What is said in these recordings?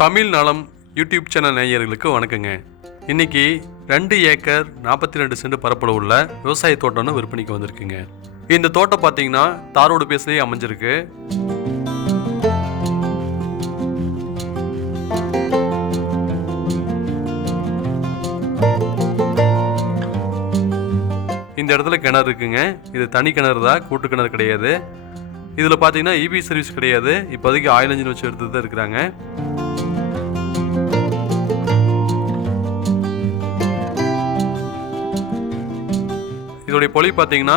தமிழ் நலம் YouTube channel நேயர்களுக்கு வணக்கங்க. இன்னைக்கு 2 ஏக்கர் 42 சென்ட் பரப்பளவு உள்ள விவசாய தோட்டம்னு விற்பனைக்கு வந்திருக்குங்க. இந்த தோட்டம் பார்த்தீங்கன்னா தாரோடு பேஸ்லேயே அமைஞ்சிருக்கு. இந்த இடத்துல கிணறு இருக்குங்க. இது தனி கிணறு தான், கூட்டு கிணறு கிடையாது. இதில் பார்த்தீங்கன்னா இபி சர்வீஸ் கிடையாது. இப்போதைக்கு ஆயில் இன்ஜின் வச்சு எடுத்து தான் இருக்கிறாங்க. இதோடைய பொலி பார்த்தீங்கன்னா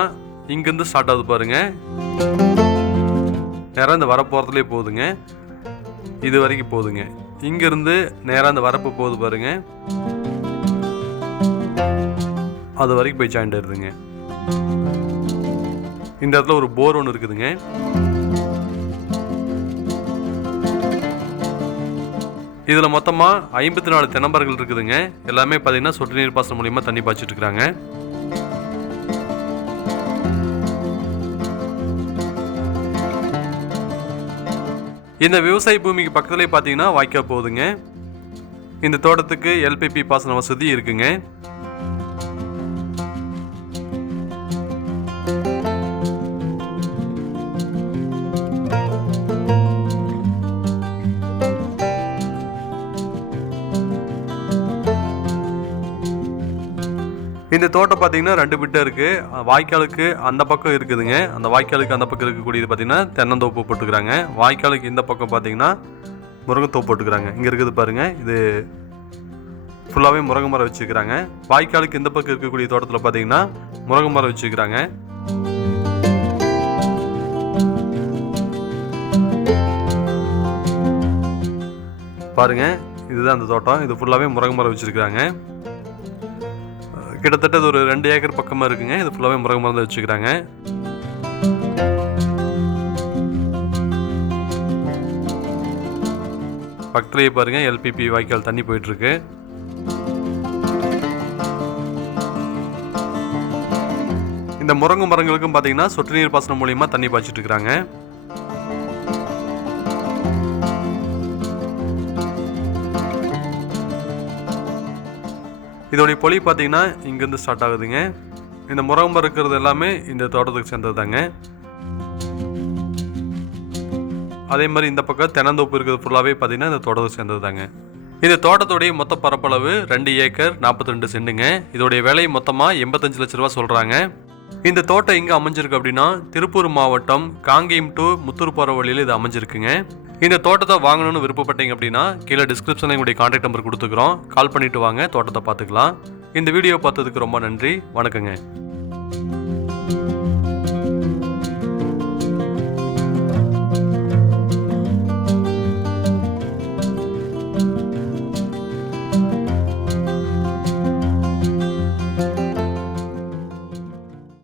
இங்கேருந்து ஸ்டார்ட் ஆகுது பாருங்க. நேராக இந்த வரப்போகிறதுலே போகுதுங்க. இது வரைக்கும் போகுதுங்க. இங்கேருந்து நேராக இந்த வரப்பு போகுது பாருங்க. அது வரைக்கும் போய் ஜாயிண்ட் ஆயிடுதுங்க. இந்த இடத்துல ஒரு போர் ஒன்று இருக்குதுங்க. இதில் மொத்தமாக 54 தென்னமரங்கள் இருக்குதுங்க. எல்லாமே பார்த்தீங்கன்னா சொட்டு நீர் பாசனம் மூலியமாக தண்ணி பாய்ச்சிட்டு இருக்கிறாங்க. இந்த விவசாய பூமிக்கு பக்கத்துலேயே பார்த்தீங்கன்னா வாய்க்கால் போகுதுங்க. இந்த தோட்டத்துக்கு எல்பிபி பாசன வசதி இருக்குங்க. இந்த தோட்டம் பார்த்தீங்கன்னா 2 பிட்டை இருக்குது. வாய்க்காலுக்கு அந்த பக்கம் இருக்குதுங்க. அந்த வாய்க்காலுக்கு அந்த பக்கம் இருக்கக்கூடியது பார்த்தீங்கன்னா தென்னந்தோப்பு போட்டுக்கிறாங்க. வாய்க்காலுக்கு இந்த பக்கம் பார்த்தீங்கன்னா முருங்கைத்தோப்பு போட்டுக்கிறாங்க. இங்கே இருக்குது பாருங்கள், இது ஃபுல்லாகவே முருங்கை மரம் வச்சுக்கிறாங்க. வாய்க்காலுக்கு இந்த பக்கம் இருக்கக்கூடிய தோட்டத்தில் பார்த்தீங்கன்னா முருங்கை மரம் வச்சுக்கிறாங்க. பாருங்கள், இதுதான் அந்த தோட்டம். இது ஃபுல்லாகவே முருங்கை மரம் வச்சுருக்கிறாங்க. கிட்டத்தட்ட இது ஒரு 2 ஏக்கர் பக்கமாக இருக்குங்க. இது ஃபுல்லாகவே முருங்கை மரம் தான் வச்சுக்கிறாங்க. பக்கத்துலேயே பாருங்கள் எல்பிபி வாய்க்கால் தண்ணி போயிட்டுருக்கு. இந்த முருங்கை மரங்களுக்கும் பார்த்தீங்கன்னா சொட்டு நீர் பாசனம் மூலியமாக தண்ணி பாய்ச்சிட்டு இருக்கிறாங்க. இதோடைய பொலி பார்த்தீங்கன்னா இங்கேருந்து ஸ்டார்ட் ஆகுதுங்க. இந்த முருங்கை இருக்கிறது எல்லாமே இந்த தோட்டத்துக்கு சேர்ந்தது தாங்க. அதே மாதிரி இந்த பக்கம் தென்னந்தோப்பு இருக்கிறது ஃபுல்லாகவே பார்த்தீங்கன்னா இந்த தோட்டத்துக்கு சேர்ந்தது தாங்க. இந்த தோட்டத்துடைய மொத்த பரப்பளவு 2 ஏக்கர் 42 சென்ட்டுங்க. இதோடைய விலை மொத்தமாக 85 லட்ச ரூபா சொல்கிறாங்க. இந்த தோட்டம் எங்கே அமைஞ்சிருக்கு அப்படின்னா திருப்பூர் மாவட்டம் காங்கேயம் டு முத்தூர் போகிற வழியில் இது அமைஞ்சிருக்குங்க. இந்த தோட்டத்தை வாங்கணும்னு விருப்பப்பட்டீங்க அப்படின்னா கீழே டிஸ்கிரிப்ஷனில் எங்களுடைய கான்டாக்ட் நம்பர் கொடுத்துக்கிறோம். கால் பண்ணிவிட்டு வாங்க, தோட்டத்தை பார்த்துக்கலாம். இந்த வீடியோ பார்த்ததுக்கு ரொம்ப நன்றி. வணக்கங்க.